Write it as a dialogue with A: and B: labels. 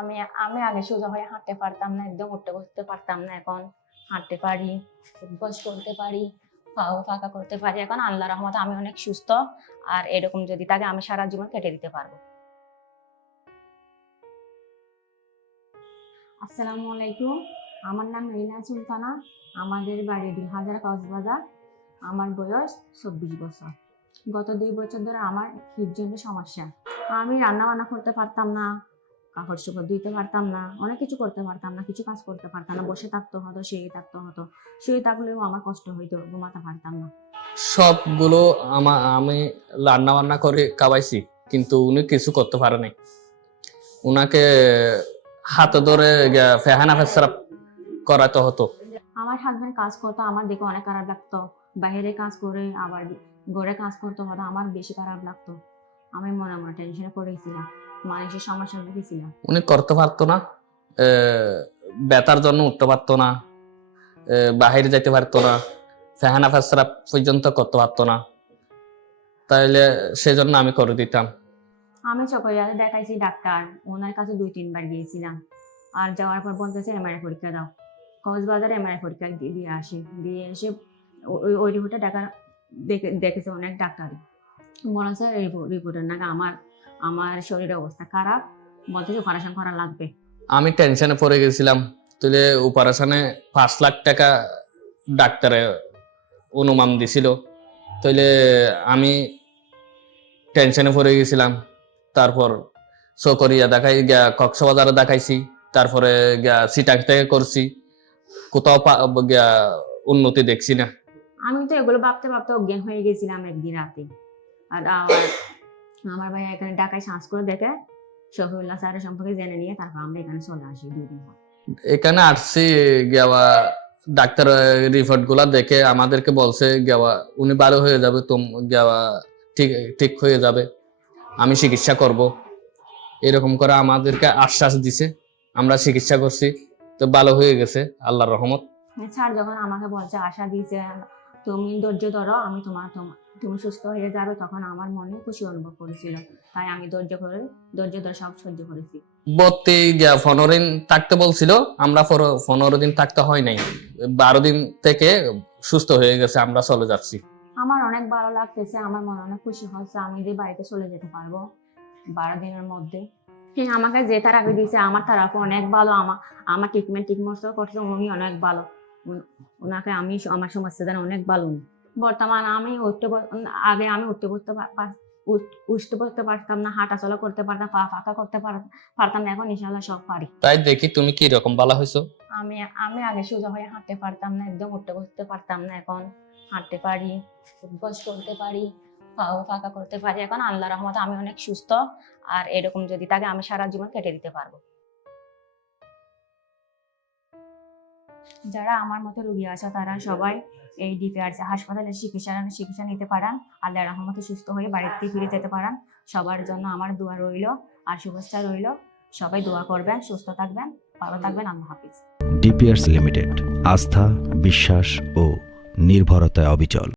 A: আমি আমি আগে সোজা হয়ে হাঁটতে পারতাম না, একদম উঠতে বসতে পারতাম না এখন। হাঁটতে পারি বস করতে পারি ফাঁকা করতে পারি। এখন আল্লাহ রহমতে আমি অনেক সুস্থ, আর এরকম যদি থাকে আমি সারা জীবন কেটে দিতে পারব। আসসালামু আলাইকুম। আমার নাম রিনা সুলতানা। আমাদের বাড়ি হাজার কক্সবাজার। আমার বয়স চব্বিশ বছর। গত দুই বছর ধরে আমার হৃদযন্ত্রের সমস্যা। আমি রান্না বান্না করতে পারতাম না। কাপড় চোপড় ধুইতে পারতাম না অনেক কিছু করতে পারতাম না কিছু কাজ করতে পারতাম না বসে থাকতে হতো শুয়ে থাকতে হতো। শুয়ে থাকলেও আমার কষ্ট হইতো ঘুমাতে পারতাম না।
B: সবগুলো আমা আমি রান্না বান্না করে খাওয়াইছি কিন্তু উনি কিছু করতে পারে নাই। উনাকে হাতে ধরে ফেহানা ফেসরাপ করাতে হতো।
A: আমার হাজবেন্ড কাজ করতো আমার দেখে অনেক খারাপ লাগতো। বাইরে কাজ করে আবার ঘরে কাজ করতে হতো আমার বেশি খারাপ লাগতো। আমি মনে মনে টেনশনে পড়ে মানুষের সমস্যা দেখেছিলাম
B: উনি করতে পারতো না ব্যথার জন্য উঠতে পারতো না বাহিরে যাইতে পারতো না ফেহানা ফেসরাপ পর্যন্ত করতে পারতো না। তাইলে সেজন্য আমি করে দিতাম।
A: আমি চকরিয়াতে দেখাইছি ডাক্তার ওনার কাছে দুই তিনবার গিয়েছিলাম। আর যাওয়ার পর বলতেছে এমআরআই পরীক্ষা দাও। কক্সবাজারে এমআরআই পরীক্ষা দিয়ে আসে। দিয়ে এসে ওই ওই রিপোর্টে দেখা দেখে দেখেছে অনেক ডাক্তারই বলেছে রিপোর্টের নাকি আমার আমার শরীরের অবস্থা খারাপ বলতে অপারেশন করা লাগবে।
B: আমি টেনশনে পড়ে গেছিলাম। তাহলে অপারেশনে পাঁচ লাখ টাকা ডাক্তারে অনুমান দিছিল। তাহলে আমি টেনশনে পড়ে গেছিলাম। তারপর চকরিয়া দেখাই গিয়া কক্সবাজারে দেখাইছি। তারপরে গিয়া সিটাং থেকে করছি। কোথাও গিয়া উন্নতি দেখছি না।
A: আমি তো এগুলো ভাবতে ভাবতে অজ্ঞান হয়ে গেছিলাম একদিন রাতে। আর আমার আমার ভাই এখানে ঢাকায় শ্বাস করে দেখে শফিউল্লাহ স্যারের সম্পর্কে জেনে নিয়ে তারপর আমরা এখানে চলে আসি দুই দিন পর।
B: এখানে আসছি গেওয়া ডাক্তার রিপোর্টগুলা দেখে আমাদেরকে বলছে গেওয়া উনি ভালো হয়ে যাবে তুম গেওয়া ঠিক ঠিক হয়ে যাবে আমি চিকিৎসা করব। এরকম করে আমাদেরকে আশ্বাস দিছে আমরা চিকিৎসা করছি তো ভালো হয়ে গেছে আল্লাহর রহমত।
A: স্যার যখন আমাকে বলছে আশা দিয়েছে তুমি ধৈর্য ধরো আমি তোমার তোমা- তুমি সুস্থ হয়ে যাবে তখন আমার মনে খুশি অনুভব করেছিল। তাই আমি ধৈর্য করে ধৈর্য ধরে সব সহ্য করেছি।
B: গিয়া পনেরো দিন থাকতে বলছিল আমরা পর- পনেরো দিন থাকতে হয় নাই। বারো দিন থেকে সুস্থ হয়ে গেছে আমরা চলে যাচ্ছি।
A: আমার অনেক ভালো লাগতেছে আমার মনে অনেক খুশি হচ্ছে আমি যে বাড়িতে চলে যেতে পারব বারো দিনের মধ্যে। হ্যাঁ আমাকে যে থেরাপি দিয়েছে আমার থেরাপি অনেক ভালো আমার আমার ট্রিটমেন্ট ঠিক মতো করছে উনি অনেক ভালো। ওনাকে আমি আমার সমস্যা জানি অনেক ভালো। বর্তমান আমি উঠতে আগে আমি উঠতে বসতে পা- পা- উঠ- উঠতে বসতে পারতাম না হাঁটা চলা করতে পারতাম পা ফাঁকা করতে পারতাম না এখন ইনশাল্লাহ সব পারি।
B: তাই দেখি তুমি কি রকম ভালো হয়েছো
A: আমি আমি আগে সোজা হয়ে হাঁটতে পারতাম না একদম উঠতে বসতে পারতাম না এখন হাঁটতে পারি বস করতে পারি পাও ফাঁকা করতে পারি এখন আল্লাহ রহমতে আমি অনেক সুস্থ আর এরকম যদি থাকে আমি সারা জীবন কেটে দিতে পারব। যারা আমার মতো রুগী আছে তারা সবাই এই ডিপিআরসি হাসপাতালে চিকিৎসা চিকিৎসা নিতে পারান আল্লাহ রহমতে সুস্থ হয়ে বাড়িতে ফিরে যেতে পারান। সবার জন্য আমার দোয়া রইল আর শুভেচ্ছা রইল। সবাই দোয়া করবেন সুস্থ থাকবেন ভালো থাকবেন আল্লাহ হাফিজ।
C: ডিপিআরস লিমিটেড আস্থা বিশ্বাস ও নির্ভরতায় অবিচল।